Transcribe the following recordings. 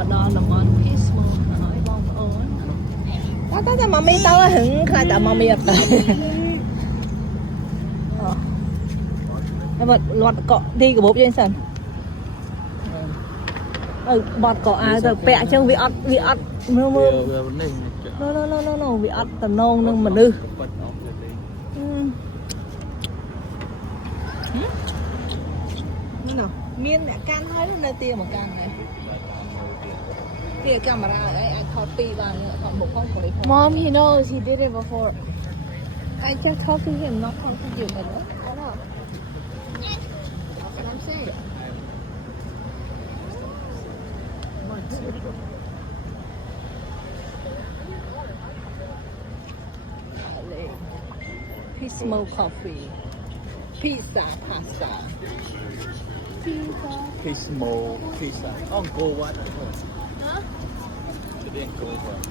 mà đo là món peace mode mà nói bong ổn đó là mami tao hứng khai tại mami ở đây vật loạt cọ đi của bố trên sân bọt cọ ai rồi bẹ chân bị ắt mưa mưa no bị ắt tần nông nâng mà nư nào miên mẹ can hơi lúc nơi tia một can này tia camera đấy anh thọt tì vào thọt một con của Mom, he knows. He did it before. I just talk to him not talk to you but I know. That's what I'm saying. Pismo coffee pizza pasta Pismo pizza. Oh, go what? Huh? It didn't go what?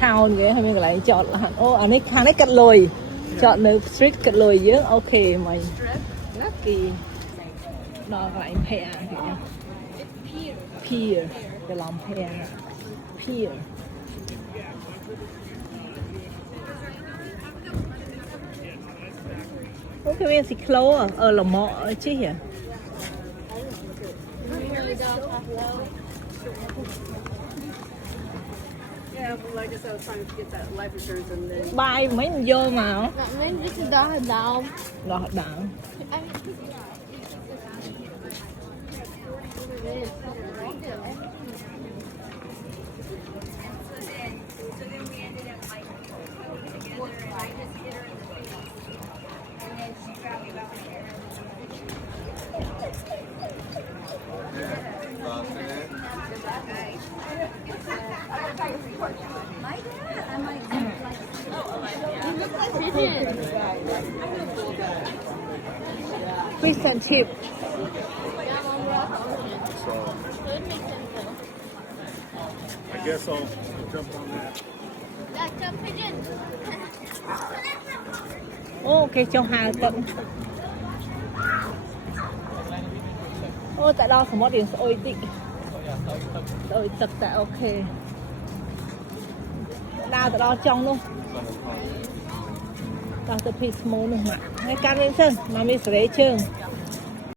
town ghế hay mình lại chọn là ô anh ấy khang ấy cắt lồi chọn nơi street cắt lồi dưới ok mày lucky đó lại phe thì pier cái lòng phe pier ok mình xịt close à là mọ chứ hả Yeah, well, I guess I was trying to get that life insurance and then... bay mấy người vô mà Mình chỉ đó là đau. đó đạo fish and chip So I guess I'll jump on that. That's a pigeon. ok cho hai tận ô tại đó có một điểm ôi tị ôi tập tại ok đào tại đó trong luôn đào từ peace mode luôn mà ngay can lên sân mà mình sẽ lấy chương